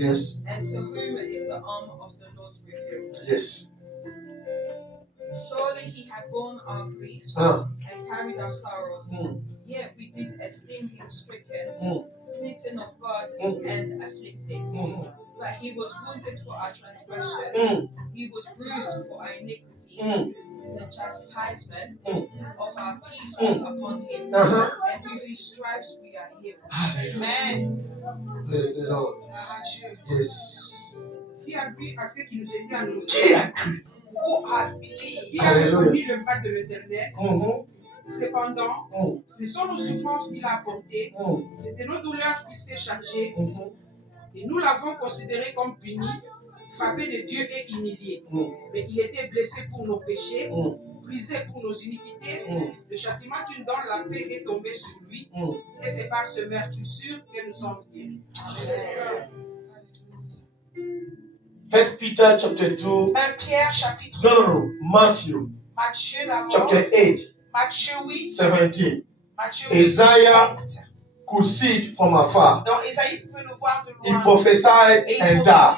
Yes. And to whom is the arm of the Lord revealed? Yes. Surely he had borne our griefs and carried our sorrows. Yet we did esteem him stricken, smitten of God, and afflicted. But he was wounded for our transgression, he was bruised for our iniquities. The chastisement of our peace was upon him, and with his stripes we are healed. Amen. Bless the Lord. Yes. Qui a cru à ce qui nous était annoncé? Qui a cru? Who has believed? Qui a reconnu le pas de l'Éternel? Cependant, ce sont nos souffrances qu'il a apportées, c'était nos douleurs qu'il s'est chargé, et nous l'avons considéré comme puni, frappé de Dieu et humilié. Mais il était blessé pour nos péchés, brisé pour nos iniquités. Le châtiment qui nous donne la paix est tombé sur lui, et c'est par ce meurtrissure que nous sommes guéris. First Peter chapter 2. 1 Pierre chapitre 2. No. Matthew. Matthieu d'abord. Chapter 8. Matthieu 8. 17. Matthieu 8, Isaiah 17. could see it from afar. Donc Isaïe pouvait le voir de He loin. prophesied Et il and died.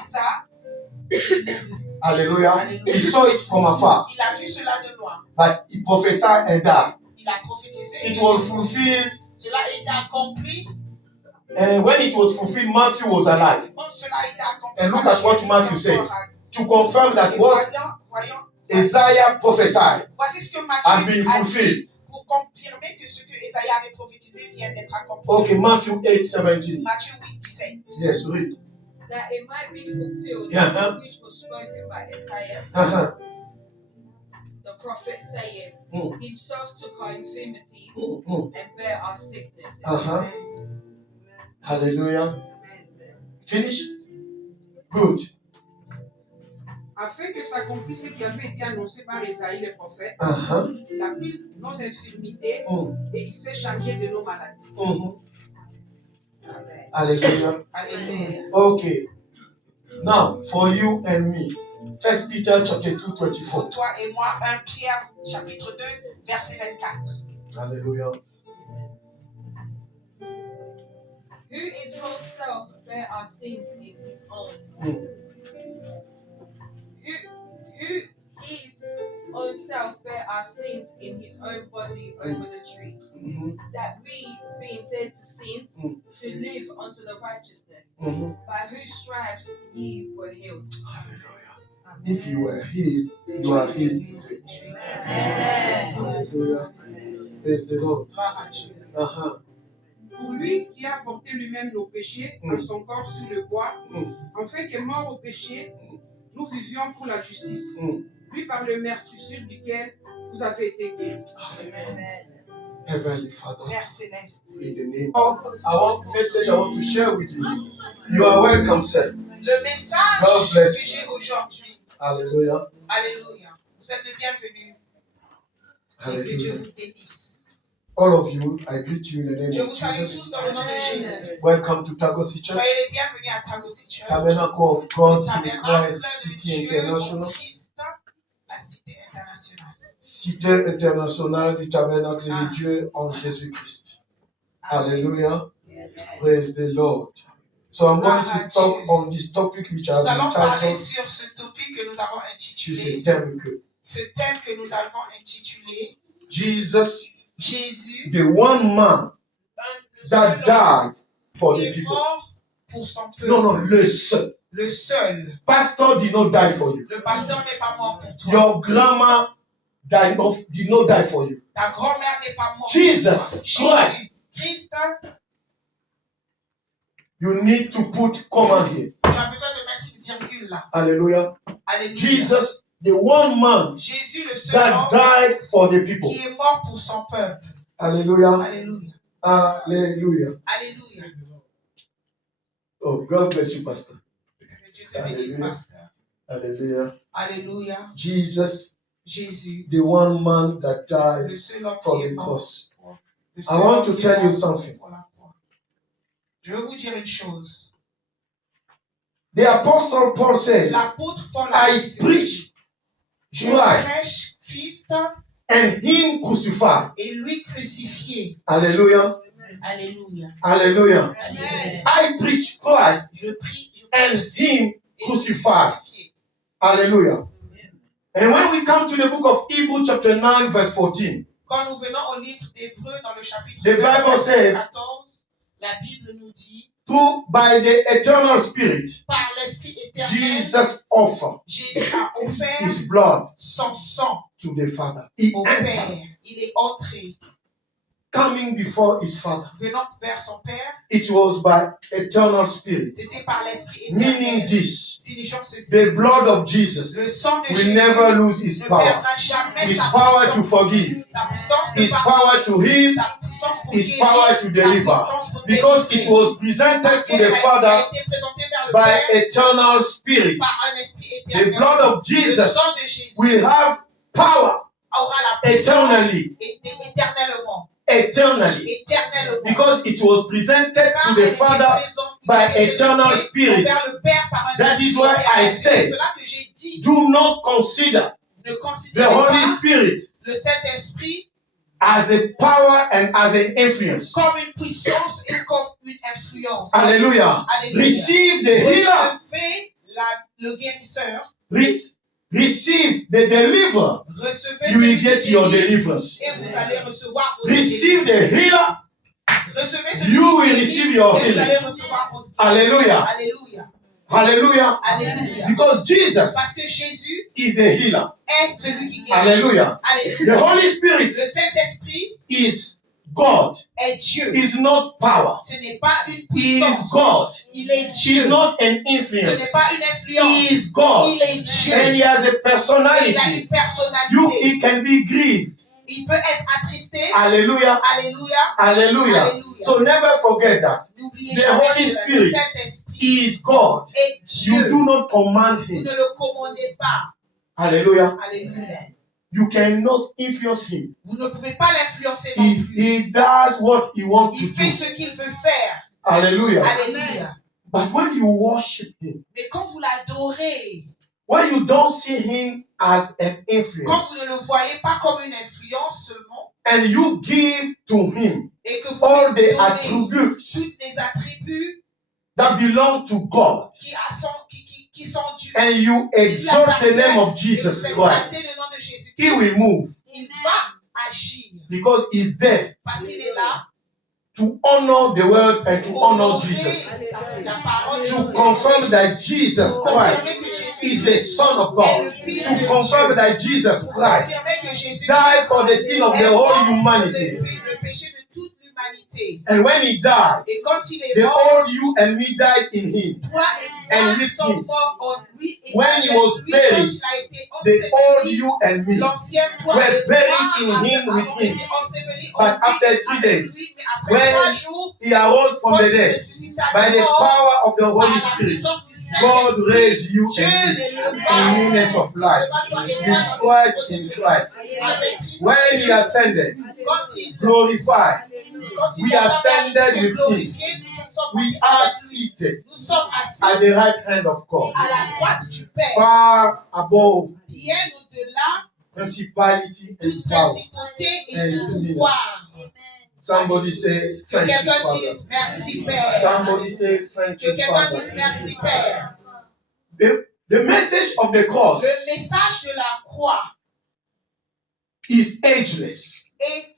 prophétisa. Hallelujah. He saw it from afar. Il a vu cela de loin. But he prophesied and died. Il a prophétisé. It was fulfilled. Cela a été accompli. And when it was fulfilled, Matthew was alive. Quand cela a été accompli. And look at what Matthew said. To confirm that Et what voyons, Isaiah prophesied voici ce que has been Matthieu a fulfilled. dit pour confirmer que ce que Isaïe avait prophétisé vient d'être accompli. Okay, Matthew 8:17. Matthieu 8, 17. Yes, read. That it might be fulfilled, which was spoken by Isaiah, the prophet, saying, himself took our infirmities and bare our sicknesses. Hallelujah. Finish? Good. Afin que s'accomplisse ce qui avait été annoncé par Isaïe le prophète, il a pris nos infirmités et il s'est chargé de nos maladies. Hallelujah. Alléluia. Okay. Now, for you and me, First Peter chapter 2, 24. Pour toi et moi, 1 Pierre chapitre 2, verset 24. Hallelujah. Who his whole self bare our sins in his own. Who his own self bare our sins in his own body over the tree, that we, being dead to sins, should live unto the righteousness, by whose stripes ye were healed. Hallelujah. If you were healed, you are healed. Hallelujah. Praise the Lord. Pour lui qui a porté lui-même nos péchés en son corps sur le bois, afin que mort au péché, nous vivions pour la justice. Lui par le meurtrissure duquel vous avez été guéris. Amen. Heavenly Father, Père céleste, in the name of our message I want to share with you. You are welcome, sir. Le message que j'ai aujourd'hui. Hallelujah. Alléluia. Vous êtes les bienvenus. Et que Dieu vous bénisse. All of you, I greet you in the name Je of vous salue Jesus. tous dans le nom de Jésus. Welcome to Tagosi Church, Soyez les bienvenus à Tagosi Church. Tabernacle of God in Tabernacle Christ de City Dieu International. au Christ, la cité internationale. Cité internationale du Tabernacle de Dieu en Jésus-Christ. Hallelujah. Praise the Lord. So I'm going to talk on this topic which I Nous allons have parler entitled. sur ce topic que nous avons Tu sais, intitulé. thème que Ce thème que nous avons intitulé Jesus, Jésus, the one man that died for the est people. mort pour son peuple. No, le seul. Le seul. Pastor did not die for you. Le pasteur n'est pas mort pour toi. Your grandma did not die for you. Ta grand-mère n'est pas morte Jesus pour toi. Christ. Christ, You need to put comma here. tu as besoin de mettre une virgule là. Hallelujah. Alléluia. Jesus, the one man Jésus, le seul that homme died for the people. qui est mort pour son peuple. Hallelujah. Alléluia. Hallelujah. Alléluia. Oh, God bless you, Pastor. Que Dieu te bénisse, Alléluia. pasteur. Hallelujah. Alléluia. Jesus, Jésus, the one man that died le seul homme for qui est the mort. cross. Le I seul want homme to qui est tell you mort something. pour la croix. Je veux vous dire une chose. The Apostle Paul said, L'apôtre Paul a I dit ceci. preach Je Christ prêche Christ and Him crucified. et lui crucifié. Hallelujah. Alléluia. Hallelujah. Alléluia. I preach Christ Je and him crucified. Hallelujah. And when we come to the book of Hebrews chapter 9 verse 14, Quand nous venons au livre d'Hébreux dans le chapitre The 9, Bible says, 14, la Bible nous dit, by the eternal Spirit, par l'Esprit éternel, Jesus offered Jésus a offert his blood son sang to the Father. He au entered, Père. Il est entré, coming before his Father. venant vers son Père. It was by eternal Spirit. C'était par l'Esprit Meaning éternel. this, Signifiant ceci, the blood of Jesus le sang de will Jésus never lose his ne power. perdra jamais His sa power to puissance, forgive, sa puissance de his pardonner, power to heal, sa puissance pour his guérir, power to sa deliver. puissance pour Because délivrer. it was presented Parce to qu'elle the a Father été présentée vers le by Père eternal Spirit. par un esprit The éternel. blood of Le Jesus sang de Jésus will have power aura la puissance eternally. éternellement. Eternally. Éternellement. Because it was presented to Car the elle était Father présente, il by a été eternal présenté Spirit. envers le Père par un That esprit is why I éternel. say, C'est cela que j'ai dit. do not consider Ne the considérez Holy pas Spirit le Saint-Esprit as a power and as an influence. comme une puissance et comme une influence. Hallelujah. Alléluia. Receive the healer. Recevez le guérisseur. Receive the deliverer. Recevez You will celui get qui your délivre deliverance. et vous allez recevoir votre Receive délivrance. the healer. Recevez celui You qui will guérit receive your et vous healing. allez recevoir votre guérison. Hallelujah. Alléluia. Hallelujah. Alléluia. Because Jesus Parce que Jésus is the healer. est celui qui guérit. Hallelujah. Alléluia. The Holy Spirit Le Saint-Esprit is God. est Dieu. Is not power. Ce n'est pas une He is puissance. God. Il est He is Dieu. not an Ce n'est influence. pas une influence. He is God. Il est Dieu. And he has a Et il a personality. une personnalité. He can be grieved. Il peut être attristé. Hallelujah. Alléluia. Hallelujah. Alléluia. So never forget that. N'oubliez The jamais Holy cela. Spirit Le Saint-Esprit is God. est You Dieu. do not command Vous him. ne le commandez pas. Hallelujah. Alléluia. You cannot influence him. Vous ne pouvez pas l'influencer non plus. He does what he wants to Il fait do. ce qu'il veut faire. Hallelujah. Alléluia. But when you worship him, Mais quand vous l'adorez, when you don't see him as an quand influence, vous ne le voyez pas comme une influence seulement, and you give to him et que vous all lui the donnez attributes tous les attributs that belong to God, qui sont dus, and you exalt the name of Jesus et vous Christ, exaltez le nom de Jésus-Christ, he will move il va agir because he's there parce qu'il est là to honor the word and to pour honor honorer Jesus, la parole to de Dieu. confirm that Jesus Pour Christ confirmer que Jésus is the Son of est God, le Fils to de confirm Dieu. that Jesus Pour Christ confirmer que Jésus died for the sin of the whole humanity. le péché de toute l'humanité. And when he died, Et quand il est the mort, old you and me died in him. toi et And moi with sommes him. morts en lui. Et When avec he was lui, buried, quand il a été The old enseveli, you and me. l'ancien toi were et buried moi in him with avons him. été ensevelis en But lui after et 3 avec days, lui, mais après when 3 jours, he arose from quand the il dead, ressuscita by des the morts, power of the par Holy la Spirit, puissance du God Saint-Esprit, raised you Dieu and les me leva in newness of life. leva toi et moi With dans Christ le in côté de Christ. avec Christ. When he ascended, Quand il glorified, we monta vers les ascended cieux with him. glorifiés, nous sommes We montés are avec lui. seated Nous sommes assis at the right hand of God, à la droite du Père, far above bien au-delà principality and toute power. principauté et And tout dominion. pouvoir. Somebody say, Que thank you, quelqu'un Father. dise merci Père. Somebody say, thank Que you, quelqu'un Father. dise merci Père. The message of the cross Le message de la croix is ageless. est,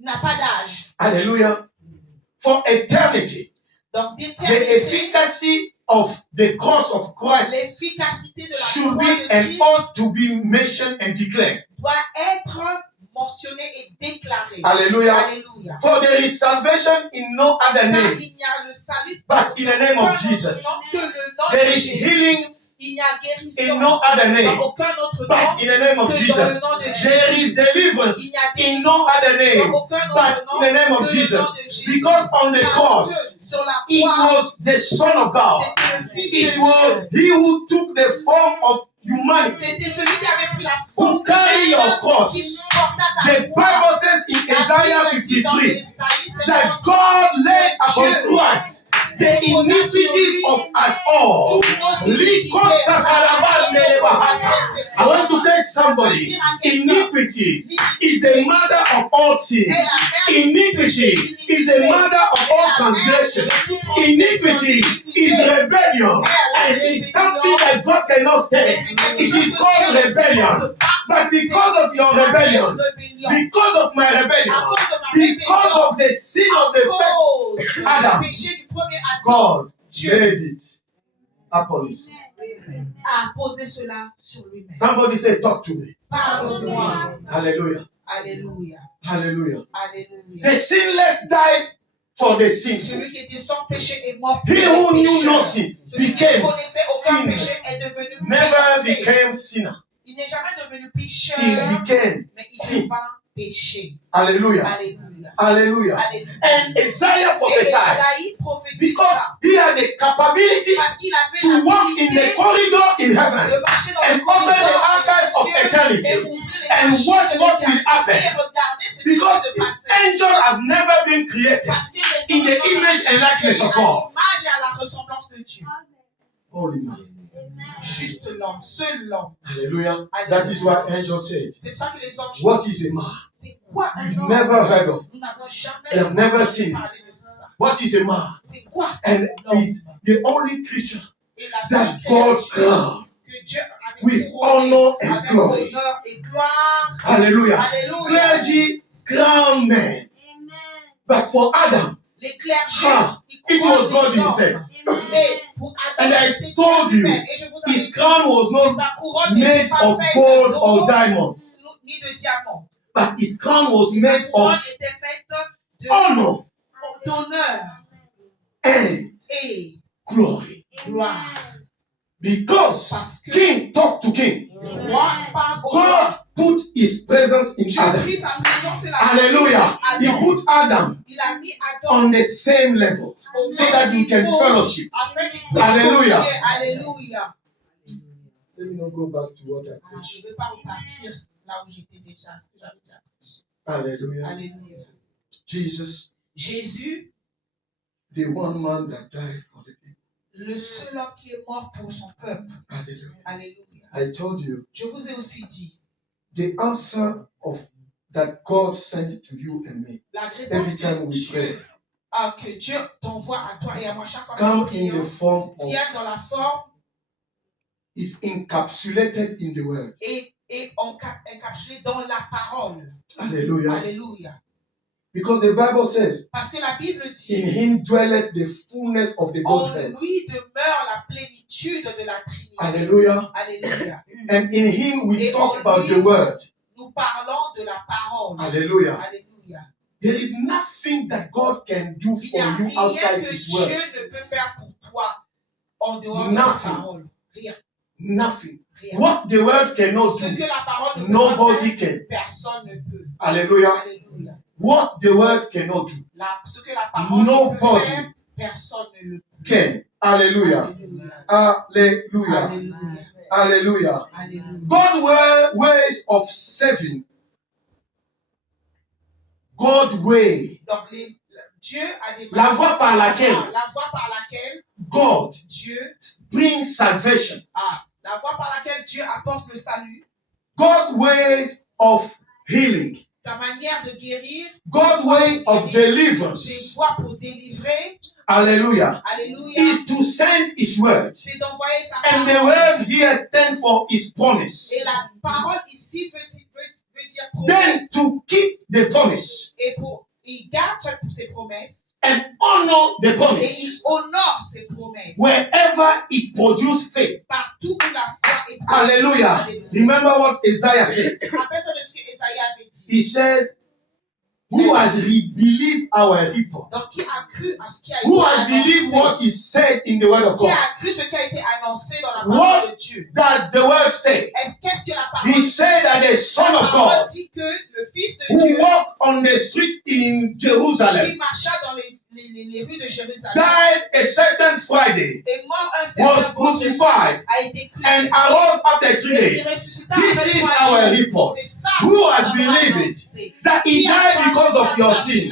n'a pas d'âge. Hallelujah. For eternity, Donc the d'éternité, efficacy of the cross of Christ l'efficacité de la should croix be de and Christ ought to be mentioned and declared. doit être mentionné et déclaré. Hallelujah. Alléluia. For there is salvation in no other Car name il n'y a le salut but in the name of aucun Jesus. autre nom que le nom There de is Jésus. healing Il n'y a guérison in no other dans name aucun autre but nom in the name of que dans Jesus. le nom de There Jésus. is deliverance Il n'y a in délivrance no other dans name aucun but autre nom in the name of que le nom Jesus. de Jésus. Because on the Parce cross, que sur la it croix, was the Son of God. c'était le Fils It de was Dieu. he who took the form of humanity C'était celui qui avait pris la to forme carry your humaine, cross. qui porta ta The croix. Bible says in La Isaiah Bible dit dans 53 Ésaïe that 53, God laid que upon Dieu Christ the iniquities of us all. toutes nos iniquités. I want to tell somebody, iniquity is the mother of all sin. Iniquity is is the mother of all transgression. Iniquity is rebellion, and it's something that God cannot stand. It is called rebellion. But because of your rebellion, because of my rebellion, because of the sin of the first Adam, God made it upon us. A posé cela sur lui-même. Somebody say, talk to me. Parle-moi. Hallelujah. Alléluia. Hallelujah. Alléluia. The sinless died for the sinful. Celui qui était sans péché est mort pour He les who knew no pécheurs. sin Celui qui ne became connaissait aucun sinner. péché est devenu Never péché. became sinner. Il n'est jamais devenu pécheur, He became mais il sin. devint péché. Hallelujah. Alléluia. Hallelujah. Alléluia. And Isaiah Et prophesied Esaïe prophétise because ça. he had the capability Parce qu'il avait to walk in the l'habilité corridor in de heaven marcher dans and le open the corridor archives of des cieux eternity et ouvrir les and archives watch de what will l'éternité happen. et regarder ce qui Because va se the passer. angels have never been created Parce que les in the anges image and likeness sont of créés à God. l'image et à la ressemblance de Dieu. Holy man. Juste l'homme, seul l'homme. Hallelujah. That is what angels said. C'est pour ça que les anges What disent, is a man? c'est quoi un You've homme? never heard of. Nous n'avons jamais They have never entendu seen. parler de ça. What is a man? C'est quoi And l'homme? it's the only creature Et la that seule God créature crowned que Dieu avait with couronnée honor and avec glory. honneur et gloire. Hallelujah. Alléluia. Clergy crown men. But for Adam, Les clergés, Ah, ils it was couronnent God les hommes. himself. Et pour Adam, And I c'était Dieu told you, lui-même. Et je vous avais his dit crown was que not sa couronne n'était made pas of faite gold d'or or diamond, ni de diamant. but his crown was Sa made couronne of était faite honor d'honneur and et glory. gloire. Because Parce que king talked to king. le roi parle au roi. God put his presence in Dieu Adam. prit sa présence et la Hallelujah. He Adam. put Adam Il a mis Adam on the same level au so même that we can niveau fellowship. afin qu'il puisse Alléluia. communier. Alléluia. Let me not go back to what I Je ne preached. vais pas repartir là où j'étais déjà, ce que j'avais déjà prêché. Hallelujah. Alléluia. Jesus, Jésus, the one man that died for the people. le seul homme qui est mort pour son peuple. Hallelujah. Alléluia. I told you Je vous ai aussi dit, the answer of that God sent to you and me la réponse every time we pray que Dieu t'envoie à toi et à moi chaque fois que come nous in prions, the form of vient dans la forme is encapsulated in the word. et encapsulé dans la parole. Hallelujah. Alléluia. Because the Bible says, Parce que la Bible in dit, him dwelleth the fullness of the en Godhead. lui demeure la plénitude de la Trinité. Hallelujah. Alléluia. And in him we Et talk en about lui, the word. Nous parlons de la parole. Hallelujah. Alléluia. There is nothing that God can do Il for n'y a you rien outside que his Dieu word. ne peut faire pour toi en dehors de Nothing. sa parole. Rien. Nothing. Rien. What the word cannot Ce do, que la parole ne peut nobody pas faire, can. personne ne peut. Hallelujah. Alléluia. What the word cannot do, Ce que la parole ne peut nobody faire, personne ne le peut. can. Hallelujah. Alléluia. Hallelujah. Alléluia. Hallelujah. Alléluia. God ways of saving. God way. Donc, Dieu a des La voie par laquelle la voie par laquelle God Dieu brings salvation. la voie par laquelle Dieu apporte le salut, God ways of healing. sa manière de guérir, God way of ses deliverance. voies pour délivrer, Hallelujah. alléluia, Is to send his word. c'est d'envoyer sa And the parole. word here stands for his promise. Et la parole ici veut dire promesse. Then to keep the promise Et il garde ses promesses and honor the et il promise honore ses promesses. wherever it produces faith. Partout où la foi est présente. Hallelujah. Remember what Isaiah said. Rappelle-toi de ce que Esaïe avait dit. He said, who has believed our report? Donc, qui a cru à ce qui a été Who has believed annoncé? what is said in the word of Qui God? a cru ce qui a été annoncé dans la What parole de Dieu? does the word say? Qu'est-ce que la parole He dit? said that the Son La of parole God dit que le Fils de who Dieu walked on the street in qui Jerusalem marcha dans les rues de Jérusalem died a certain Friday, est mort un was certain vendredi, crucified, a été and crucifié arose after 3 et il days. ressuscita This après is 3 our jours. report. C'est ça Who ce que has nous avons believed it? annoncé. That he Qui a died croit because of à your cela, sin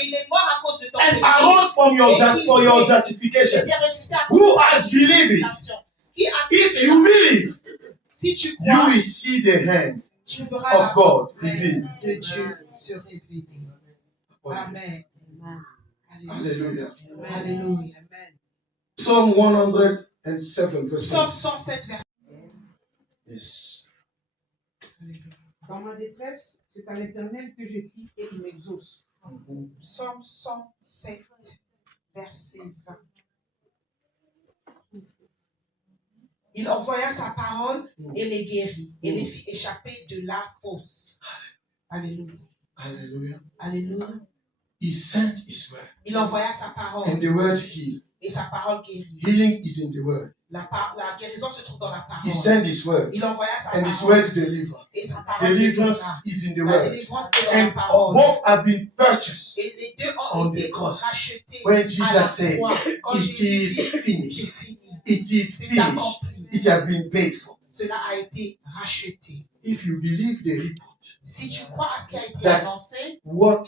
qu'il est mort à cause de ton and péché. arose from your for your Il justification. était ressuscité à cause Who de ta has believed it? justification. Qui a cru If cela? you believe, Si tu you crois, will see the hand tu verras of la God main revealed. de Dieu se révéler. Amen. Hallelujah. Alléluia. Amen. Psalm 107, verse Psaume 5. 107, verset. Yes. Dans ma détresse, c'est à l'Éternel que je crie et il m'exauce. Psaume 107, verset 20. Il envoya sa parole et les guérit et les fit échapper de la fosse. Alléluia. Hallelujah. Alléluia. He sent his word. Il envoya sa parole And the word healed. et sa parole guérit. Healing is in the word. La guérison se trouve dans la parole. He sent his word. Il envoya sa And his parole word deliver. et sa parole Deliverance guérira. is in the La word. délivrance est dans la And parole. both have been purchased Et les deux on ont the été cross. rachetés when à la Jesus said, croix. Quand "It Jésus is dit, c'est finished. fini. It is C'est finished. accompli. It has been paid for." Cela a été racheté. If you believe the report, Si tu crois à ce qui a été That- annoncé, what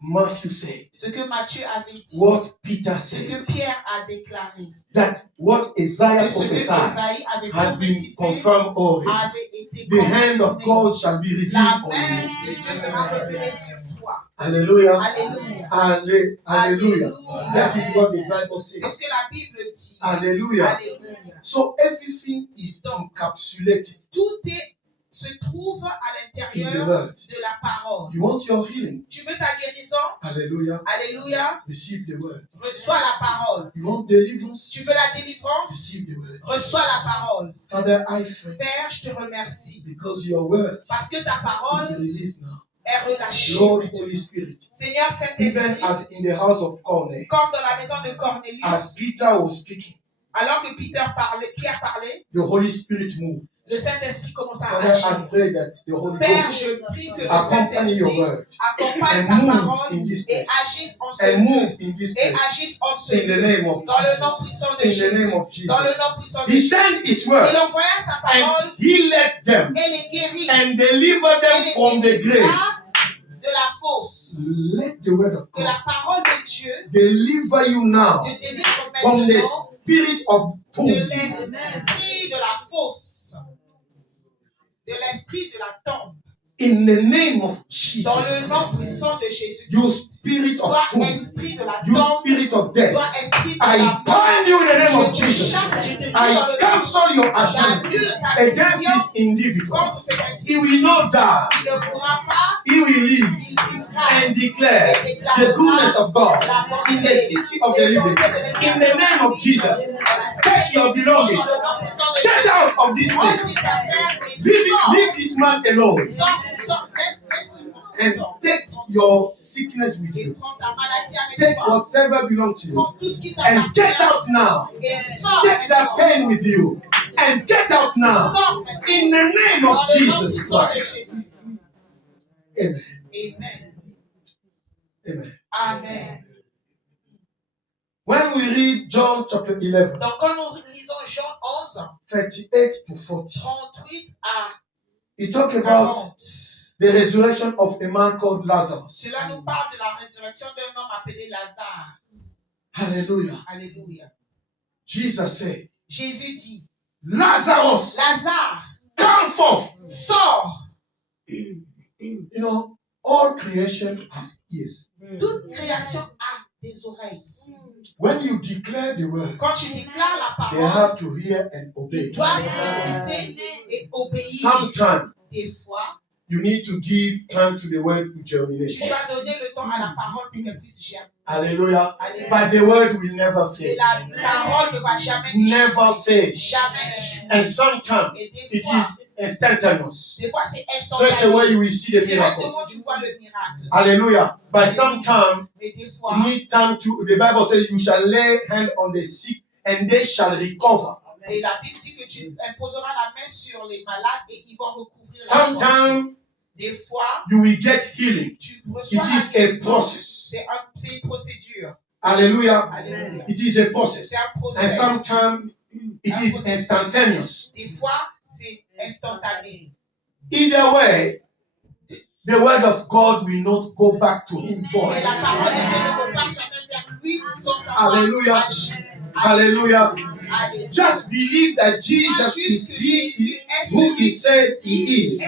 Matthew said, ce que Matthieu avait dit, what Peter ce que said, Pierre a déclaré, that what Isaiah que ce que prophesied Esaïe avait has been prophétisé confirmed already. avait été The hand of confirmé. God shall be revealed La on main you. de Dieu sera révélée sur toi. Hallelujah. Alléluia. Hallelujah. Alléluia. That is what the Bible C'est says. ce que la Bible dit. Hallelujah. Alléluia. So everything is encapsulated Tout se trouve à in the l'intérieur word. de la parole. You want your healing? Tu veux ta guérison? Hallelujah. Alléluia. Receive the word. Reçois la parole. You want deliverance? Tu veux la délivrance? Receive the word. Reçois la parole. Father, I thank Père, je te remercie you because your word parce que ta is parole released now. est relâchée. Lord, maintenant. Holy Spirit, Seigneur even Saint-Esprit, as in the house of Cornelius, comme dans la maison de as Cornelius, Peter was speaking, alors que Pierre parlait, the Holy Spirit moved. le Saint-Esprit commença à Father, I agir. pray that the Holy Père, Ghost je prie que le accompany your Saint-Esprit word accompagne and ta move parole in this et place. agisse en ce And move lieu. in this Et place. agisse en ce In the lieu. name of Dans le nom Jesus. puissant de In the Jésus. name of Dans le Jesus. nom puissant de He Jésus. sent his word Il envoya sa parole and he led them et les guérit. and delivered Et them les from the grave. délivra de la fosse. Let the word of Que la God parole de Dieu deliver you now te délivre from the maintenant spirit of de tomb. l'esprit de la fosse. De l'esprit de la tombe. In the name of Jesus Dans le nom Christ. puissant de Jésus. You spirit of Toi, tomb. esprit de la You tombe. spirit of death. Toi, esprit de I la bind you in the name of Je te Jesus. chasse, je te dis dans I le nom. cancel your assignment J'annule ta against mission this individual. contre cet He individu. will not die. Il ne pourra pas, He will live il vivra and declare et déclarera the goodness of God la bonté, in the city of the les living. bontés de In the name of Jesus, take your belongings. Dans le nom puissant de Get Jésus. out of this Prends place. tes affaires et Leave sors. this man alone Sors, and take your sickness with et you. prends ta maladie avec Take toi. whatever belongs to you Prends tout ce qui and get t'appartient out now. et sors. Take that pain with you and get out now. Sors maintenant. In the name Dans of le nom Jesus puissant de Christ. Jésus. Amen. Amen. Amen. Amen. When we read John chapter 11, Donc quand nous lisons Jean 11, 38 to 40, 38 à he talks about 40, the resurrection of a man called Lazarus. cela nous parle de la résurrection d'un homme appelé Lazare. Hallelujah. Alléluia. Jesus said, Jésus dit, Lazarus, Lazare, come forth. sors. You know, all creation has ears. Toute création a des oreilles. When you declare the word, Quand tu déclares la they parole, have to hear and ils obey. doivent écouter et obéir. Sometimes Des fois, you need to give time to the word to germinate. tu dois donner le temps à la parole pour qu'elle puisse germer. Hallelujah. Alléluia. But the word will never Et fail. la parole ne va jamais Never fail. Jamais échouer. And sometimes Et des it fois, is instantaneous. des fois c'est Straight instantané. away you will see the miracle. Directement, tu vois le miracle. Hallelujah. But sometimes Mais des fois, you need time to, the Bible says, you shall lay hand on the sick and they shall recover. et la Bible dit que tu imposeras la main sur les malades et ils vont recouvrir la santé. Sometimes Des fois, you will get healing. tu It reçois la is a guérison. process. C'est une procédure. Hallelujah. Alléluia. It is a process. C'est un And processus. sometimes it is instantaneous. Des fois, c'est instantané. Either way, the word of God will not go back to him void. Mais la parole de Dieu ne peut pas jamais vers lui sans savoir Alléluia. agir. Hallelujah. Just believe that Jesus is He who He said He is.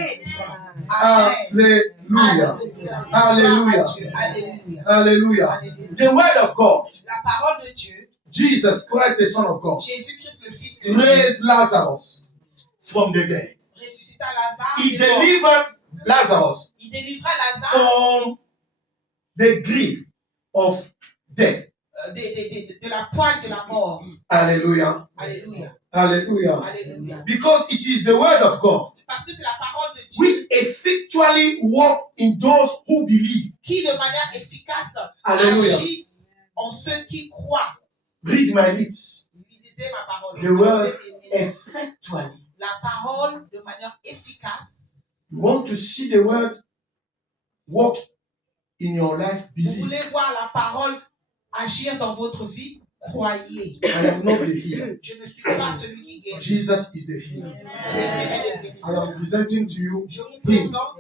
Hallelujah. Hallelujah. Hallelujah. The word of God. La parole de Dieu. Jesus Christ, the Son of God. Jésus-Christ, le Fils de Dieu. Raised Lazarus from the dead. Ressuscita Lazare. He delivered Lazarus Il délivra Lazare from the grief of death. De la pointe de la mort. Hallelujah. Alléluia. Hallelujah. Alléluia. Because it is the word of God Parce que c'est la parole de Dieu which effectually work in those who believe. qui de manière efficace Alléluia. agit en ceux qui croient. Read my lips. Lisez ma parole. The word effectually. La parole de manière efficace. You want to see the word work in your life? Vous Believe. voulez voir la parole agir dans votre vie? Croyez. I am not the healer. Je ne suis pas celui qui guérit. Jesus is the healer. Jésus est le I guérisseur. am presenting to you Je vous Him. présente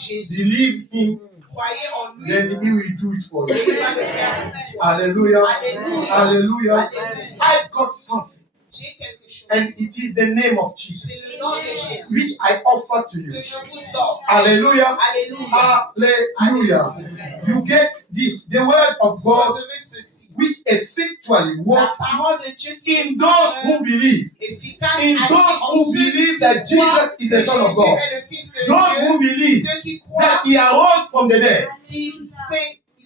Jésus. Believe Him, Croyez en lui. then He will do it for Et you. il va le faire pour toi. Hallelujah. Alléluia. Hallelujah. Alléluia. I got something, J'ai quelque chose. and it is the name of C'est Jesus, le nom de Jésus which I offer to que you. je vous offre. Hallelujah. Alléluia. Hallelujah. You get this, the word of God, Recevez ceci. which effectually La work parole de Dieu qui in those who believe. efficace In agit those en who ceux believe qui that croient Jesus is que the Son of Jésus God. est le Fils de Those Dieu. who believe Ceux qui that croient He arose from the dead. qu'il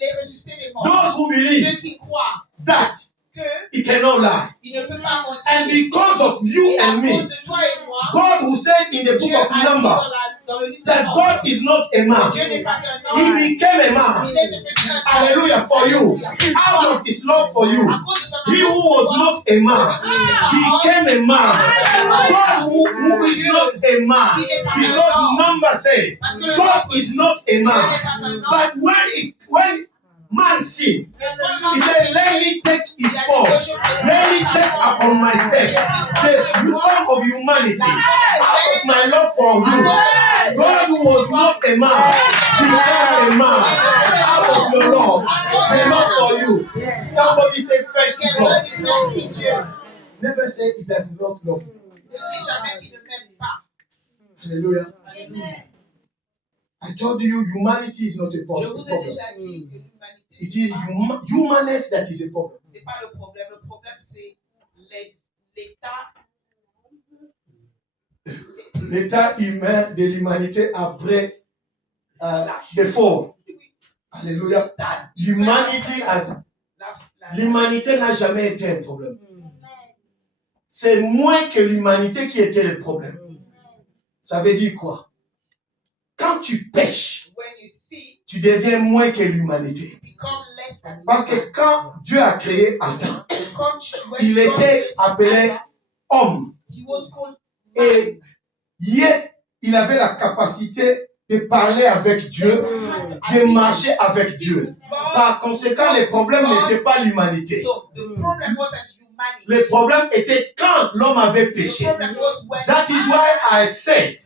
est ressuscité des morts. Those who Ceux believe qui croient that que He cannot lie. il ne peut pas mentir. And because of you Et à and cause me, de toi et moi, God who said in the book Dieu of a dit Numbers dans le livre de that Nombre God is not a que man. Dieu n'est pas un He homme. became a Il man. est devenu un homme. Hallelujah for you. Out of His love for you. À cause de son He amour who pour was toi, not a man became a man. God who is not a man. Because Numbers say God is not a man. But when man sinned, He said, let me take His form. Let me take upon myself the form of humanity out of my love for you. God who was not a man became a man out of your love, the love for you. Somebody say, thank you, God. merci Dieu. Never say He does not love you. Ne dis jamais qu'il ne m'aime pas. Hallelujah. I told you, humanity is not a Je problem. vous ai déjà dit que l'humanité, It is humanity that is a problem. c'est pas le problème. Le problème, c'est l'état. L'état humain de l'humanité après le fall. Alléluia. L'humanité n'a jamais été un problème. C'est moins que l'humanité qui était le problème. Ça veut dire quoi? Quand tu pêches, tu deviens moins que l'humanité. Parce que quand Dieu a créé Adam, il était appelé homme. Et yet, il avait la capacité de parler avec Dieu, de marcher avec Dieu. Par conséquent, le problème n'était pas l'humanité. Le problème était quand l'homme avait péché. That is why I say,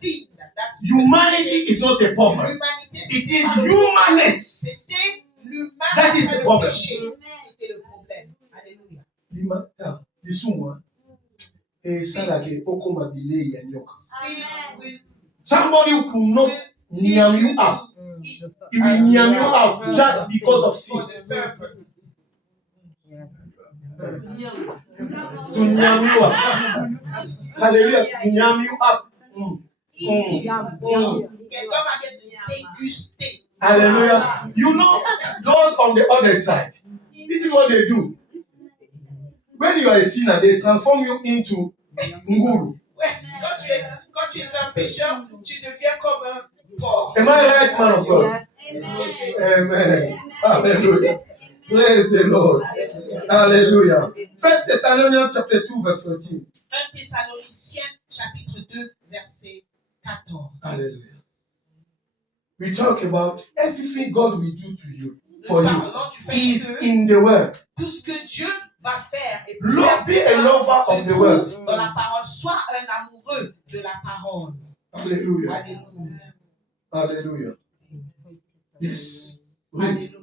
humanity is not a problem. It is humanness that is the problem. Somebody who could not nyam you up, he will nyam you out just because of sin. To nyam you up. Hallelujah. To nyam you up. Hallelujah. You know, those on the other side, this is what they do. When you are a sinner, they transform you into nguru. Quand tu es un pécheur, tu deviens comme un porc. Am I right, man of God? Amen. Hallelujah. Praise the Lord. Hallelujah. 1 Thessalonians chapter 2, verse 14. 1 Thessaloniciens chapitre 2, verset 14. Hallelujah. We talk about everything God will do to you, for you, is in the word. Tout ce que Dieu va faire et be a lover of the word. Dans la parole, sois un amoureux de la parole. Hallelujah. Alléluia. Hallelujah. Yes. Alléluia.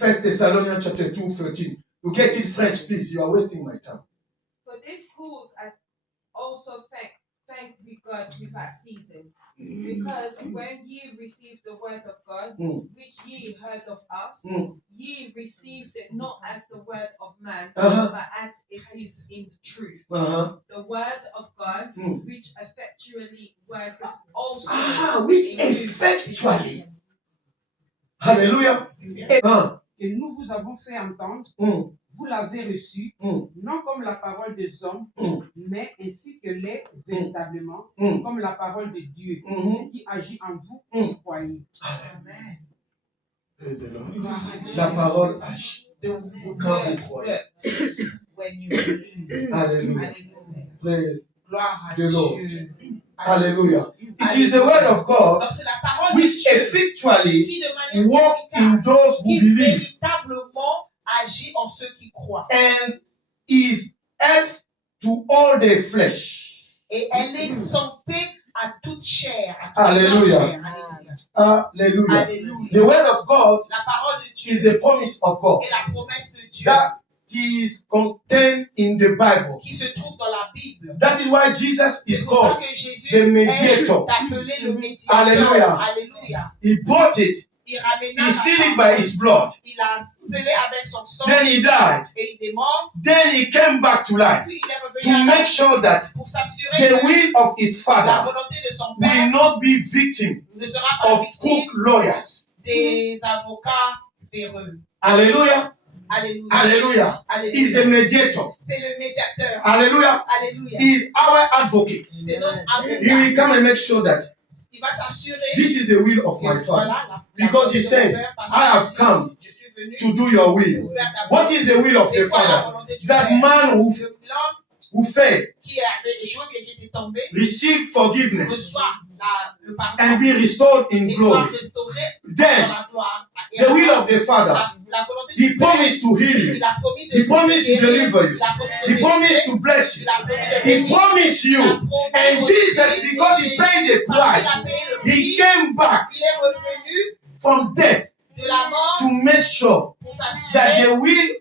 1 Thessalonians chapter 2, 13. You get it French, please. You are wasting my time. For this cause as also thank we God without ceasing. Because when ye received the word of God, which ye heard of us, ye received it not as the word of man, but as it is in the truth. The word of God, which effectually worketh also. Which effectually. Hallelujah. Que nous vous avons fait entendre, vous l'avez reçu, non comme la parole des hommes, mais ainsi que l'est véritablement, comme la parole de Dieu, qui agit en vous qui croyez. Amen. La parole agit quand vous croyez. Alléluia. Praise the Lord. Hallelujah. It is the word of God which effectually work in those who believe. Véritablement agit en ceux qui croient. And is health to all the flesh. Et elle est santé à toute chair. Hallelujah. Hallelujah. The word of God La parole de Dieu is the promise of God. est la promesse de Dieu. That is contained in the Bible. Qui se trouve dans la Bible. That is why Jesus is C'est pour ça called que Jésus the mediator. est appelé le médiateur. Hallelujah. Alléluia. He bought it. Il ramena He sealed it by his blood. Il a scellé avec son sang. Then he died. Et il est mort. Then he came back to life Puis il est revenu to à la make vie sure that pour s'assurer the que will of his la father volonté de son père will not be victim ne sera pas of victime crook lawyers. des avocats véreux. Hallelujah. Alléluia. Hallelujah. He's the mediator. C'est le médiateur. Hallelujah. Alléluia. He's our advocate. C'est notre avocat. He will come and make sure that Il va s'assurer this is the will of my father. Because he said, I have come to do your will. What is the will of the Father? That man who failed, receive forgiveness, and be restored in glory. Then, the will of the Father, He promised to heal you. He promised to deliver you. He promised to bless you. He promised you. And Jesus, because He paid the price, He came back from death to make sure that the will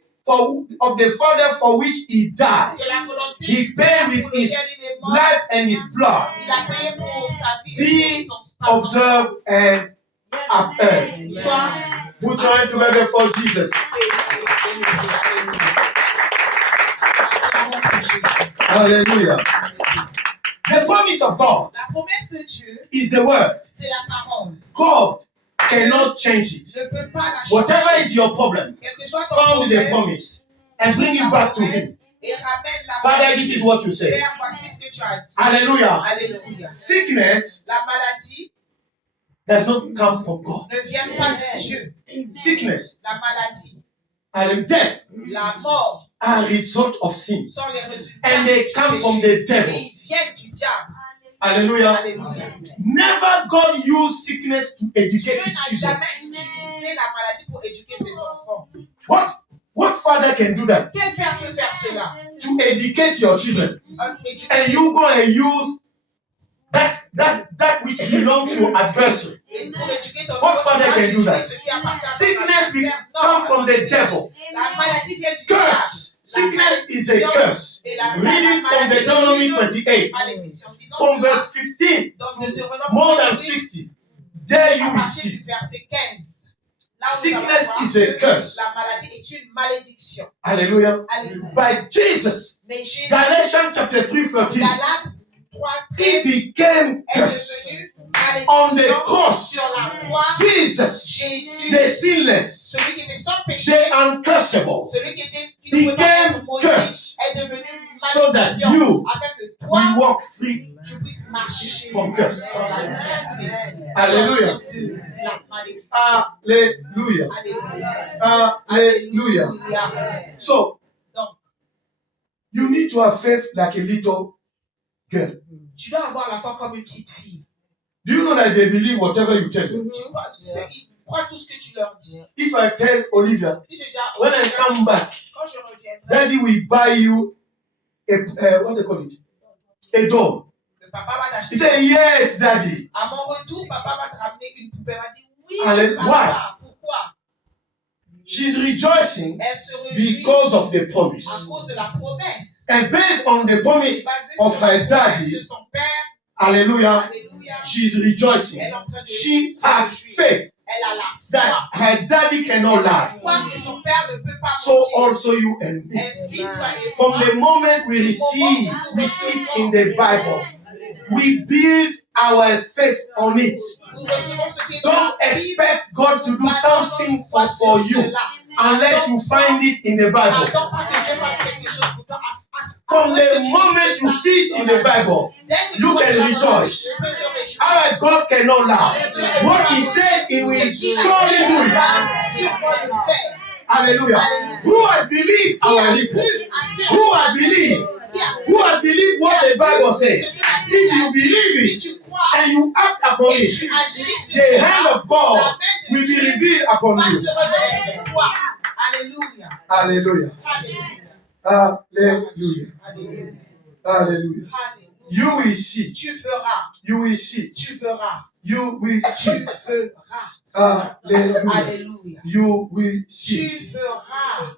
of the Father for which He died, He paid with His life and His blood, be observed and upheld. Put your hands together for Jesus. Hallelujah. The promise of God is the word. God cannot change it. Whatever is your problem, come with the promise and bring it back to Him. Father, this is what you say. Hallelujah. Sickness does not come from God. Sickness and death are a result of sin. And they come from the devil. Hallelujah. Never God used sickness to educate His children. What father can do that? To educate your children. And you go and use that which belongs to your adversary. What father can do that? Sickness comes from the devil. Curse. Sickness is a curse. Reading from Deuteronomy 28, from verse 15 to more than 60. There you will see. Sickness is a curse. Hallelujah. By Jesus, Galatians chapter 3:13, He became curse. On the cross, Jesus, the sinless, the uncursable, became cursed so that you will walk free from curse. Hallelujah. Hallelujah. Hallelujah. So, you need to have faith like a little girl. Tu dois avoir la foi comme une petite fille. Do you know that they believe whatever you tell them? Tu crois tout ce que tu leur dis. If I tell Olivia, when I come back, quand je reviendrai, Daddy will buy you what they call it? A doll. Papa va t'acheter. He said, yes, Daddy. À mon retour, papa va te ramener une poupée. Elle m'a dit, oui, Why? papa. Pourquoi? She's rejoicing Elle se réjouit because of the promise. à cause de la promesse. And based on the promise Basée of sur la her promesse daddy, de son père, hallelujah, alléluia, she's rejoicing. elle est en train de She se has réjouir. faith Elle a la that foi. her daddy cannot Elle a la lie. foi que son père ne peut pas So mentir. also you and me. Ainsi, toi et From moi, the moment we receive, we see it in the Bible. We build our faith on it. nous recevons ce qui est dans Don't la Bible. expect God to do Basons something notre foi for sur you cela. unless you find it in the Bible. N'attends pas que Dieu fasse quelque chose pour toi. From the moment you see it in the Bible, you can rejoice. Our God cannot lie. What He said, He will surely do it. Hallelujah. Who has believed our report? Who has believed? Who has believed what the Bible says? If you believe it and you act upon it, the hand of God will be revealed upon you. Alléluia. Hallelujah. Hallelujah. Alléluia. Hallelujah. You will see. Tu feras. You will see. Tu feras. You will Tu see. feras. Hallelujah. Alléluia. You will Tu see. feras.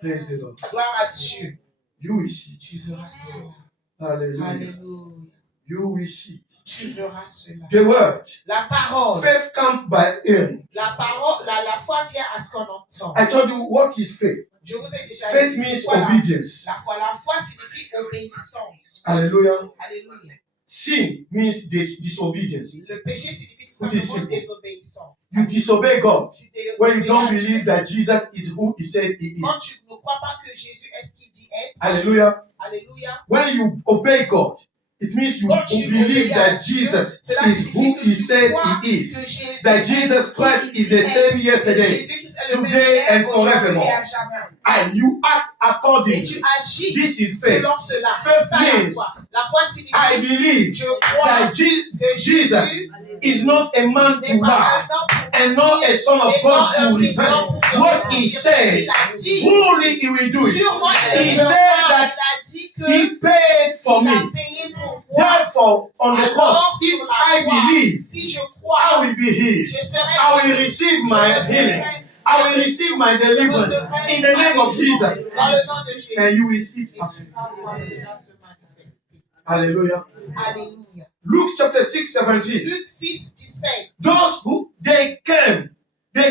Praise the Lord. Gloire à Dieu. You will see. Tu feras cela. Hallelujah. Alléluia. You will see. Tu feras cela. The word. La parole. Faith comes by hearing. La parole, la foi vient à ce qu'on entend. I told you what is faith. Je vous ai déjà Faith dit. means c'est quoi obedience. la foi. La foi signifie obéissance. Hallelujah. Alléluia. Sin means disobedience. Le péché signifie tout Put it simplement simple. désobéissance. You disobey God Tu désobéis when you à don't Dieu. believe that Jesus is who He said He is. Quand tu ne crois pas que Jésus est ce qu'il dit être. Hallelujah. Alléluia. When you obey God, it means you Quand tu believe obéis à that Dieu, Jesus cela is signifie who que He tu said crois He is. que Jésus That est Jesus ce Christ qu'il is the dit same être. yesterday, Jésus-Christ est le même today, hier, and aujourd'hui forevermore. et à jamais. And you act Et accordingly. tu agis This is faith. selon cela. Faith C'est ça la means, foi. La foi signifie I believe je crois that que Jesus is not a man n'est to pas lie, un homme pour and not a son of et God non to un fils d'homme repent. pour se What repentir. He said, Il a dit, truly He will do it. sûrement il He le said fera. that Il a dit que He paid for il a me. payé pour moi. Therefore, on the cross, Alors, if sur la I croix, believe, si je I crois, will be healed. je serai I will receive my healing. I will receive my deliverance in the name of Jesus. Dans le nom de Jésus. And you will see it Et tu happen. vas voir cela se manifester. Hallelujah. Alléluia. Luke chapter 6, 17. Luc 6, 17. Those who they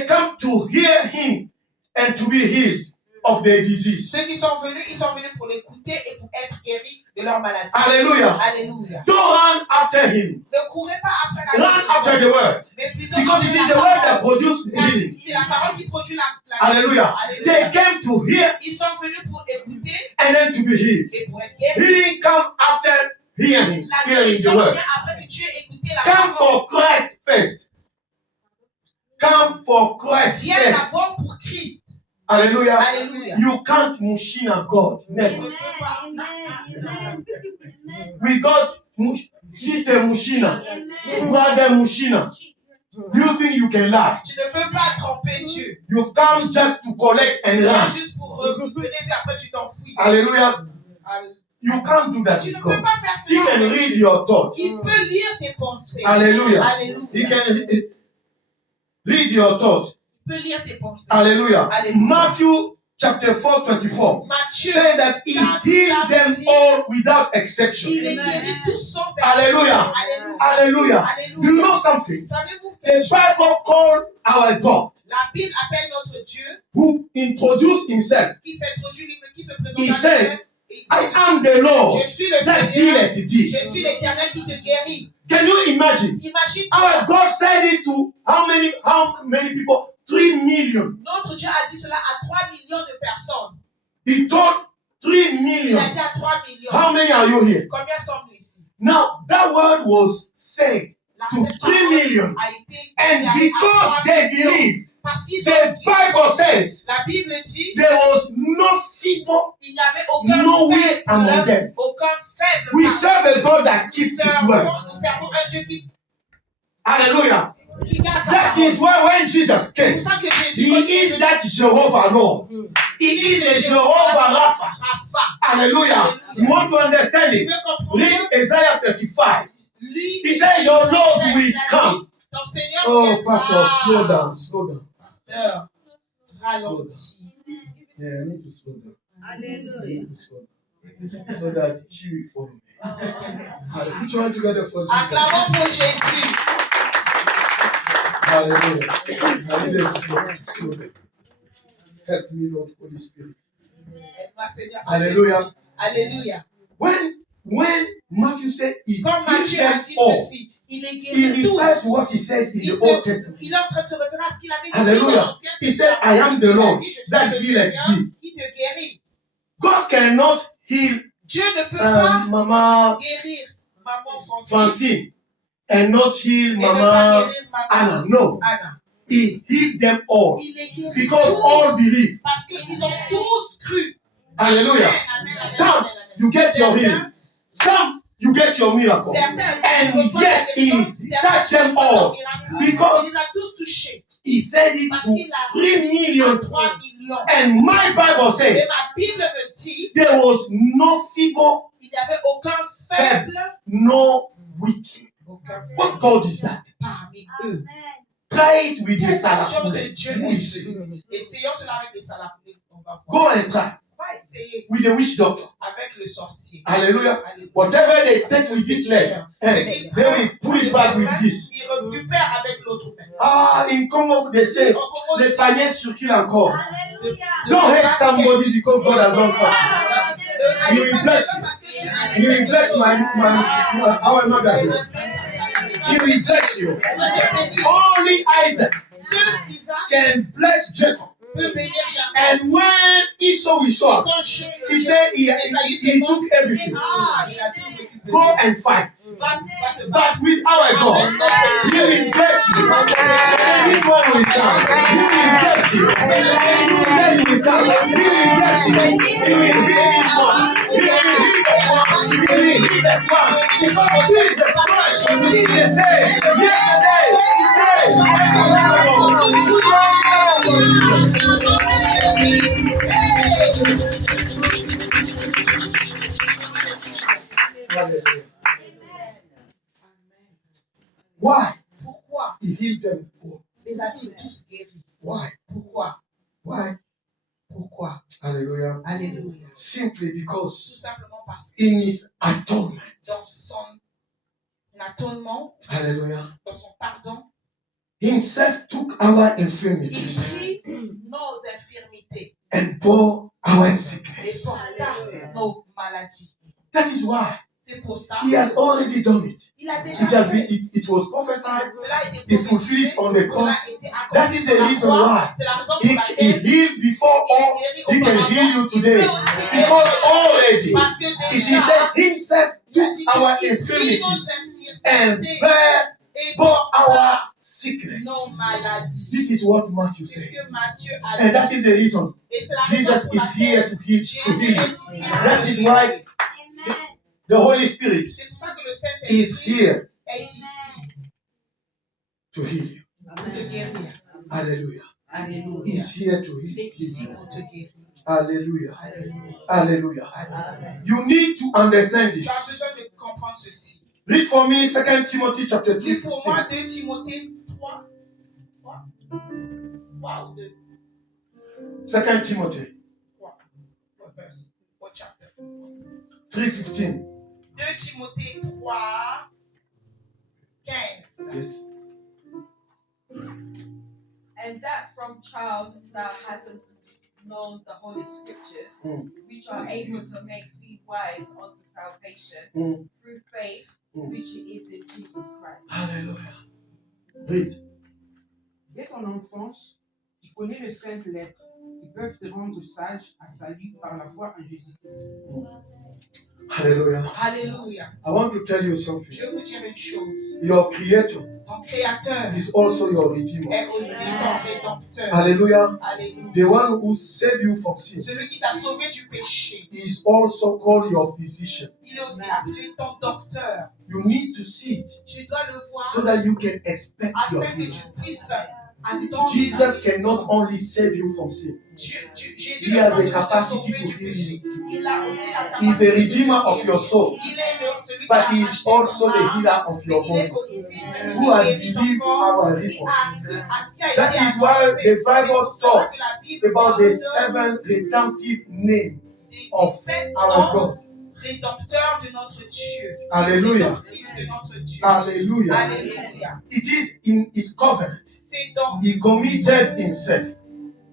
come to hear him and to be healed of their disease. Ceux qui sont venus, ils sont venus pour l'écouter et pour être guéris de leur maladie. Hallelujah. Alléluia. Don't run after him. Ne courez pas après la Run after guérison, the word. mais plutôt Because it après is la the word that parole. produces Car healing. c'est la parole qui produit la Hallelujah. guérison. They Alléluia. came to hear Ils sont venus pour écouter and then to be healed. et pour être guéris. Healing comes after hearing La the guérison word. vient après que tu aies écouté la Come parole. for Christ first. Come for Christ Viens first. d'abord pour Christ. Hallelujah. Alléluia. You can't mushina God. Tu Never. ne peux pas. We got sister mushina, brother mushina. You think you can lie? Tu ne peux pas tromper Dieu. You've come just to collect and Tu viens run. juste pour récupérer puis après tu t'enfuis. Hallelujah. You can't do that Tu ne with peux God. pas faire He cela. can avec read Dieu. your thoughts. Il peut lire tes pensées. Hallelujah. Alléluia. He can read your thoughts. Il peut lire tes pensées. Hallelujah. Alléluia. Matthew chapter 4, 24 Matthieu, say that he healed them all without exception. il les guérit tous sans exception. Hallelujah. Alléluia. Hallelujah. Alléluia. Do you know something? Savez-vous The que Bible called our God, la Bible appelle notre Dieu who introduced himself. qui s'introduit lui-même, qui se présente He à said, lui-même. Et il I dit, am the Lord je suis le that Seigneur, healeth thee. je suis l'Éternel qui te guérit. Can you imagine? Imagine, Our God said it to how many people? 3 million. notre Dieu a dit cela à 3 millions de personnes. He told 3 Il million. a dit à 3 millions. How many are you here? Combien sommes-nous ici? Now, that word was said to Cette 3 parole million. a été And à because 3 they millions. believed, Parce qu'ils the ont Bible says la Bible dit there was no feeble, il n'y avait aucun no weak faible, among them. aucun faible. We parmi serve a eux. God that keeps his word. Nous servons un Dieu qui Hallelujah. garde sa That parole. is why when Jesus C'est came, pour ça que Jésus he is that Jehovah Lord. He is the Jehovah Rapha. Rapha. Hallelujah. You want to understand Tu it? veux comprendre? Read Isaiah 35. Lui, He said, Your Lord il a will dit, come. ton Seigneur Oh, viendra. Pastor, slow down, slow down. Pasteur, ralentit. Yeah, I need to slow down. Hallelujah. I need to slow down. So that she will follow me. Put your hand together for Jesus. Acclamons pour Jésus. Hallelujah. I need to slow down. Help me, Lord, Holy Spirit. Hallelujah. Alléluia. When Matthew said he Quand Matthieu a dit all, ceci, il est he guéri refers to tous. what he said in Il the Old Testament. est en train de se référer à ce qu'il avait dit dans Hallelujah. l'Ancien He said, I am the Il a Lord dit, je suis that le healeth Seigneur thee. qui te guérit. God cannot heal Dieu ne peut pas Mama guérir maman Francine and not heal et ne pas Mama guérir maman Anna. No. Anna. He healed them all Il les guérit because tous, all believe. parce qu'ils ont tous cru. Hallelujah. Amen, amen, amen, Some, amen, amen. you get your healing. Some, you get your miracle. Certains, And reçoivent yet la guérison, he certains touched them reçoivent leur all miracle, because il a tous touché. he said it Parce to qu'il a 3 million. 3 millions. And my Bible Et says ma Bible me dit, there was no feeble, il n'y avait aucun faible, no weak. aucun What God is that? parmi eux. Try it with the Quel genre salapule. de Dieu Who est is ce? it? Essayons cela avec des salapulés. On va Go voir. and try On va essayer with the witch doctor. avec le sorcier. Hallelujah. Alléluia. Whatever they take with this leg, and they will pull it back with this. Il récupère avec l'autre main. Ah, in Congo, they say, En Congo, les paniers circulent encore. Hallelujah. Don't hate somebody because God has done something. You will bless you. He will bless our mother. He will bless you. Only Isaac Seul Isaac can bless Jacob. peut bénir Jacob. And when Esau will show up, Quand he said he took everything. il a tout récupéré. Go and fight. Va te battre. But with our God, He will bless you. And this one will come. He will bless you. And then He will come. He will bless you. He will heal this one. He will heal that one. He will heal that one. Because Jesus Christ is the same yesterday, today, and forevermore. Put your hands on Jesus. Hallelujah. Why? Pourquoi He healed them all. les a-t-il tous guéris? Why? Pourquoi? Why? Pourquoi? Hallelujah. Alléluia. Simply Tout because simplement parce que in His atonement, dans son atonement, hallelujah, dans son pardon, Himself took our il infirmities prit nos infirmités and bore our et sickness. porta nos maladies. That is why C'est pour ça He has already done it. il a déjà It has fait. been. It was prophesied. Cela a été He fulfilled it on the cela cross. a été accompli That is sur the la reason croix. why C'est la raison He pour laquelle healed before all. He can heal you today because already parce que He déjà said Himself il a took dit our qu'il prit nos infirmities and infirmités et bore our porta sickness. nos maladies. This is what Matthew C'est ce said, que Matthieu a and that dit. is the reason Et c'est la raison Jesus pour is here laquelle to heal. Jésus To est heal. ici. That is why the Holy Spirit C'est pour ça que le is Saint-Esprit here est ici to heal you. pour te guérir. Hallelujah. Alléluia. He's here to Il est ici heal you. pour te guérir. Hallelujah. Alléluia. Hallelujah. Alléluia. You need to understand Tu as this. besoin de comprendre ceci. Read for me 2 Timothy chapter 3. Lis pour moi 15. 2 Timothée 3. 3 ou 2? 2 Timothy 3. What verse? What chapter? 3:15. 2 Timothée 3, 15. Yes. And that from child thou hasn't known the holy scriptures, which are able to make thee wise unto salvation through faith, which is in Jesus Christ. Hallelujah. Read. Dès ton enfance, tu connais les saintes lettres qui peuvent te rendre sage à salut par la foi en Jésus-Christ. Hallelujah. Alléluia. I want to tell you something. Je vais vous dire une chose. Your creator Ton créateur is also your redeemer. est aussi ton rédempteur. Hallelujah. Alléluia. The one who saved you from sin Celui qui t'a sauvé du péché. is also called your physician. Il est aussi appelé ton docteur. You need to see it Tu dois le voir so that you can expect your afin que healing. tu puisses Jesus cannot only save you from sin. Jésus He ne has peut the seulement te capacity sauver to du heal péché. you. Il a aussi la He's capacité the de te redeemer of guérir. your soul, Il est celui qui but a he is racheté also ton the âme, healer of mais your il est body, aussi celui who qui has guérit ton believed corps, our qui report. a cru à ce qui a That été is why annoncé. the C'est Bible pour cela talks que la Bible about parle the 7 redemptive names of 7 our noms God. rédempteurs de notre Dieu. Hallelujah. Rédemptifs de notre Dieu. Hallelujah. Alléluia. It is in his covenant. C'est dans, He committed himself.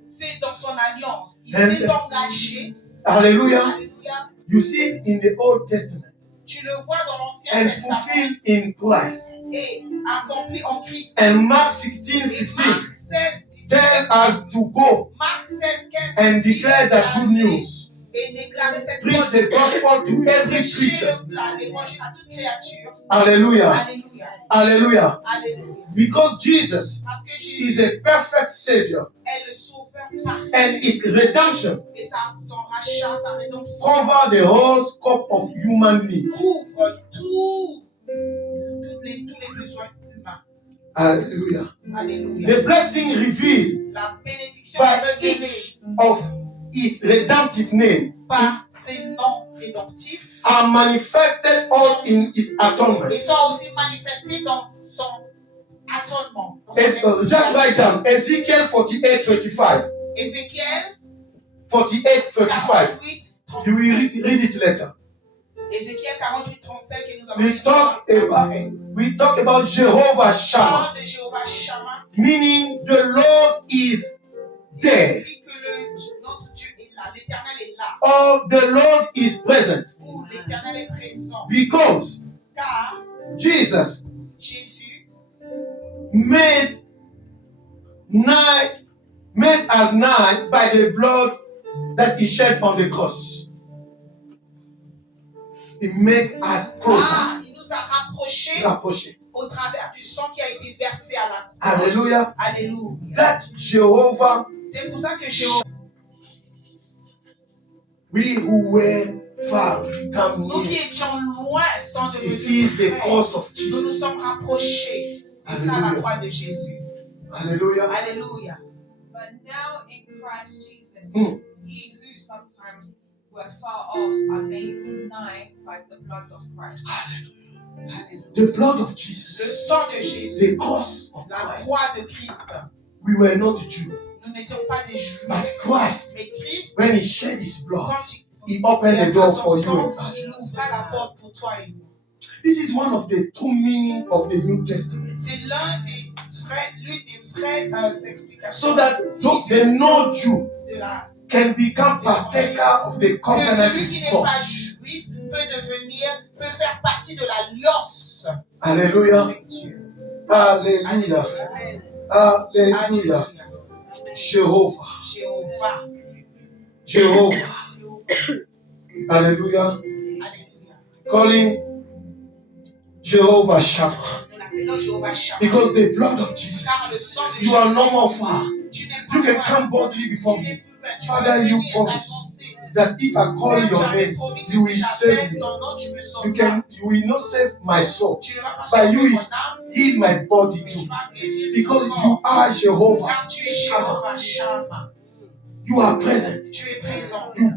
c'est dans son alliance. Il And- s'est engagé. Hallelujah. Alléluia. You see it in the Old Testament Tu le vois dans l'Ancien and Testament fulfilled in Christ. et accompli en Christ. And Mark 16, Et 15 Marc 16, 17, tell us to go Marc 16, 15 and dit declare that good d'aller news. et déclarer cette Preach bonne the gospel to every prêcher creature. l'évangile à toute créature. Hallelujah. Alléluia. Hallelujah. Alléluia. Because Jesus Parce que is Jésus a perfect Savior est le sauveur parfait. and his redemption Et son rachat, sa rédemption cover the whole scope of human needs. couvre tous les besoins humains. Hallelujah. Alléluia. The blessing revealed La bénédiction by est révélée each of his redemptive name par ses noms rédemptifs are manifested all in his atonement. et sont aussi manifestés dans son atonement. dans son Just write down Ezekiel 48:35. Ézéchiel 48:35. 48, You will 35. read it later. Ézéchiel 48, 35 que nous avons We talk about Jehovah Shammah, parle de Jéhovah Shammah, meaning the Lord is there, signifie que notre Dieu est là, l'Éternel est là, or the Lord is present, ou l'Éternel est présent. because Car Jesus Jésus made us nigh by the blood that he shed on the cross. He made us closer. il nous a rapprochés Rapproché. au travers du sang qui a été versé à la croix. Hallelujah. Alléluia. That Jehovah, C'est pour ça que Jéhovah, we who were far, come nous qui near. étions loin sont This devenus is the près. cross of Nous nous Jesus. sommes rapprochés. C'est ça la Alléluia. croix de Jésus. Hallelujah. Alléluia. But now in Christ Jesus, Mm. ye who sometimes were far off are made nigh by the blood of Christ. Alléluia. The blood of Le Jesus. sang de Jésus. The cross of La Christ. croix de Christ. We were not Jews, Nous n'étions pas des Juifs. but Christ, Mais Christ, when he shed his blood, quand he opened the versa door son for you sang, and us. il ouvra la porte pour toi et nous. This is one of the true meaning of the New Testament. C'est l'une des vraies explications. So that the non-Jew de la can become partaker of the que covenant celui qui with n'est God. pas juif peut faire partie de l'alliance Hallelujah. avec Dieu. Hallelujah. Amen. Hallelujah. Alléluia. Jehovah. Jéhovah. Jehovah. Hallelujah. Alléluia. Calling Jehovah Shammah. Nous l'appelons Jéhovah Shammah. Because the blood of Jesus. Car le sang de You are Jésus, no more far. tu n'es pas You can loin. come boldly before Tu me. n'es plus loin. Tu Father, peux you venir promise t'avancer. that if I call Tu your avais name, promis que you si will j'appelle save me. ton nom, tu me You will not save my soul, Tu ne vas pas but sauver you mon is âme, heal my body mais tu too. vas guérir Because mon you corps. are Jehovah. Car tu es Shammah. Jéhovah Shammah. You are present. Tu es présent. You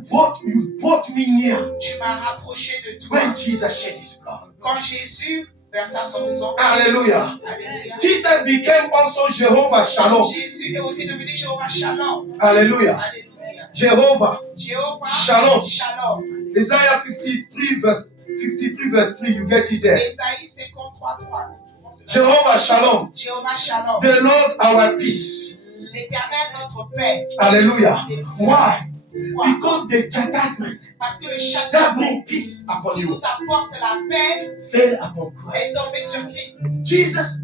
brought me near Tu m'as rapproché de toi. when Jesus shed his blood. Quand Jésus versa son sang. Hallelujah. Alléluia. Jesus became also Jehovah Shalom. Jésus est aussi devenu Jéhovah Shalom. Hallelujah. Alléluia. Jehovah Jéhovah Shalom. Shalom. Isaiah 53 verse 3, you get it there. Ésaïe 53, 3. Jehovah Shalom. Jéhovah Shalom. The Lord our peace. L'éternel notre paix. Hallelujah. Why? Pourquoi? Because the chastisement Parce que le that châtiment bring peace upon qui you nous apporte la paix fell upon est Christ. tombé sur Christ. Jesus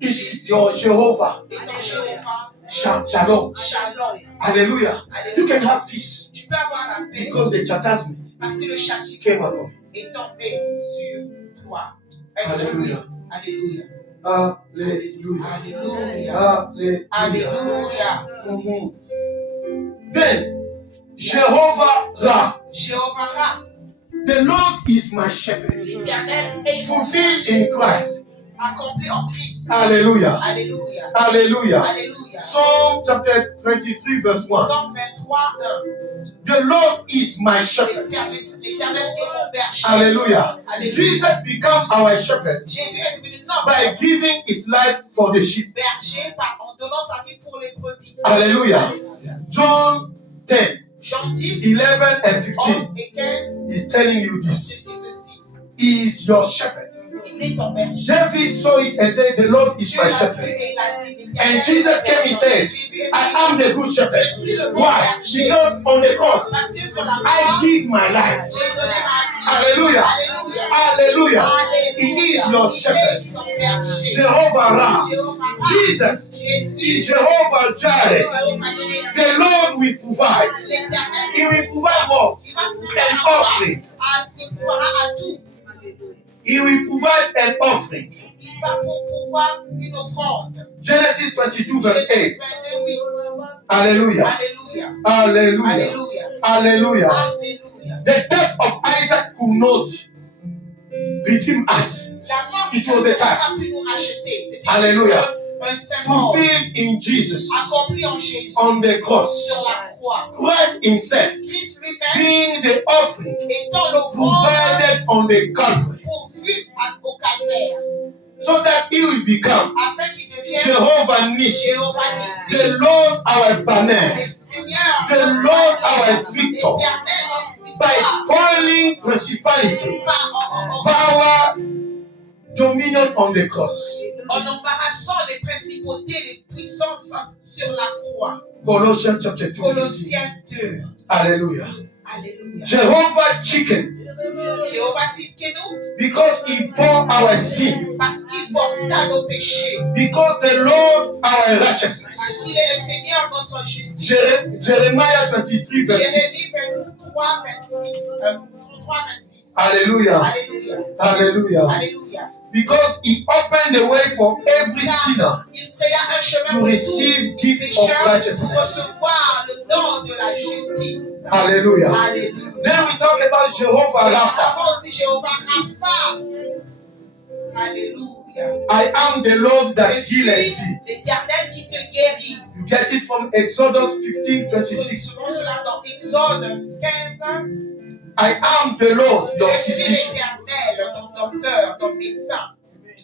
is your Jehovah. Et donc Jéhovah Shalom. Shalom. Hallelujah. You can Alléluia. have peace Tu peux avoir la paix because the chastisement parce que le châtiment came upon you. est tombé sur toi. Sur lui. Hallelujah. Alléluia. Hallelujah. Alléluia. Hallelujah. Alléluia. Then Jehovah Ra. Jéhovah Ra. The Lord is my shepherd. L'Éternel est Fulfilled in Christ. accompli en Christ. Alléluia. Alléluia. Alléluia. Alléluia. Psalm chapter 23 verse 1. Psalm 23, 1. The Lord is my shepherd. L'Éternel est mon berger. Hallelujah. Alléluia. Jesus became our shepherd Jésus est devenu notre by giving his life for the sheep. berger en donnant sa vie pour les brebis. Hallelujah. John 10, Jean 10, 11 and 15 11 et 15, is telling you this. je dis ceci. He is your shepherd. Il est ton berger. David saw it and said, the Lord is Dieu my l'a vu shepherd. et il a dit, And Jesus came and said, I am the good shepherd. Why? Because on the cross, Parce que sur la I croix, give my life. j'ai donné ma vie. Hallelujah. Alléluia. Hallelujah. Alléluia. He is your shepherd. Il est ton berger. Jehovah Ra. Jéhovah Ra. Jesus Jésus. is Jehovah Jireh. Jéhovah Jireh. The Lord will provide. L'Éternel. He will provide what? Il va An pouvoir offering. il pourra à tout. He will provide an offering. Il va pouvoir une offrande. Genesis 22 verse 8. 22, 8. Hallelujah. Alléluia. Hallelujah. Alléluia. Hallelujah. Alléluia. The death of Isaac could not redeem us. La mort It was a n'a time. pas pu nous racheter. C'était Hallelujah. un symbole Fulfilled in Jesus accompli en Jésus on the sur cross. la croix. Christ himself Christ lui-même being the offering étant l'offrande provided on the Calvary pourvu au calvaire, so that he will become afin qu'il devienne Jehovah Nissi, Jéhovah Nissi, the Lord our banner, le Seigneur, the Lord our victor, l'Éternel notre by victoire, spoiling principality, en power, dominion on the cross. embarrassant les principautés, les puissances sur la croix. Colossians chapter 2. Colossiens 2. Hallelujah. Alléluia. Jehovah chicken, Jéhovah Sidkenu, because he bore our sin, parce qu'il porta nos péchés, because the Lord our righteousness. parce qu'il est le Seigneur notre justice. Jeremiah 23 verse 6. Jérémie 23, 26. 23, 26. Hallelujah. Alléluia. Hallelujah. Alléluia. Because he opened the way for every sinner Il fraya un chemin to pour receive tous gift of pécheurs pour righteousness. recevoir le don de la justice. Hallelujah. Alléluia. Then we talk about Jehovah Et nous Rapha. avons aussi Jéhovah Rapha. Alléluia. I am the Lord that Je suis healeth thee. l'Éternel qui te guérit. You get it from Exodus 15:26. Nous trouvons cela dans Exode 15. I am the Lord, your Je suis physician. l'Éternel, ton docteur, ton médecin.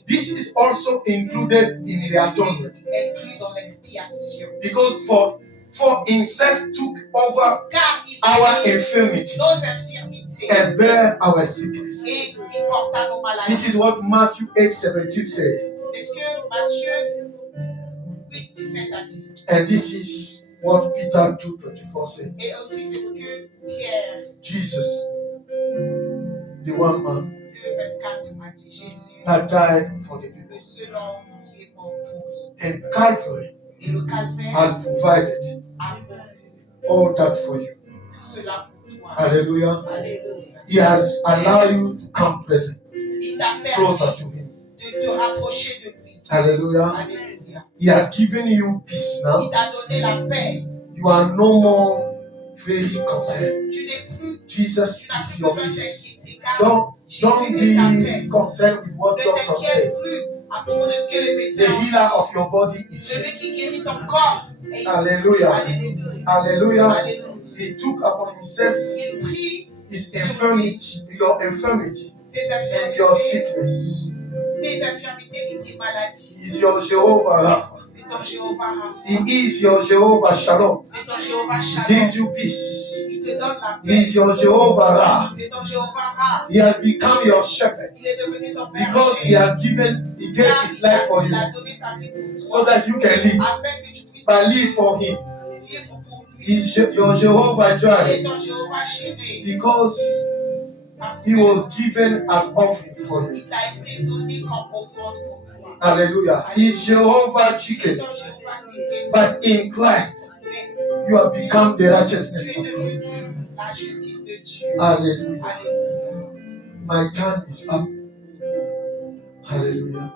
This is also included in the atonement. Inclus dans l'expiation. Because for himself took over Car il our prit infirmities nos infirmités and bear our sickness. et il porta nos maladies. This is what Matthew 8:17 said. C'est ce que Matthieu 8, 17 a dit. And this is what Peter 2:24 said. Et aussi c'est ce que Pierre Jesus, the one man 2, 24 a dit. Jésus, that died for the people. le seul homme qui est mort pour eux. And Calvary Et le calvaire has provided a pourvu all that for you. tout cela pour toi. Hallelujah. Alléluia. He has allowed you to come present, Il t'a closer permis to him. de te rapprocher de lui. Hallelujah. Alléluia. He has given you peace Il now. t'a donné la paix. You are no more very concerned. Tu n'es plus, Jesus tu n'as is plus your besoin peace. d'inquiéter car Don't Jésus est ta be paix. concerned with what Ne doctors say. t'inquiète plus à propos de ce que les The médecins ont healer dit. of your body is here. Celui qui guérit ton corps est ici. Alléluia. Alléluia. Hallelujah. Alléluia. He took upon himself Il prit his infirmity, your infirmity, ses and your infirmités, sickness. tes infirmités et tes maladies. He is your Jehovah Rapha. C'est ton Jéhovah Rapha. He is your Jehovah Shalom. C'est ton Jéhovah He Shalom. gives you peace. Il te donne la He paix. is your Jehovah Ra. C'est ton Jéhovah Ra. He has become your shepherd Il est devenu ton because he berger. he gave his life for Il you a donné sa vie pour so toi. that you can live. Afin que tu puisses But live for him. vivre pour lui. He's your Jehovah Il est Jireh ton Jéhovah Jireh. because Parce he que was given as offering for you. il t'a été donné comme offrande pour toi. Hallelujah. He's Jehovah Il est Chicken. ton Jéhovah Sidkenu. But in Christ, Mais you have become the righteousness tu es of God. devenu la justice de Dieu. Hallelujah. Alléluia. My time is up. Hallelujah.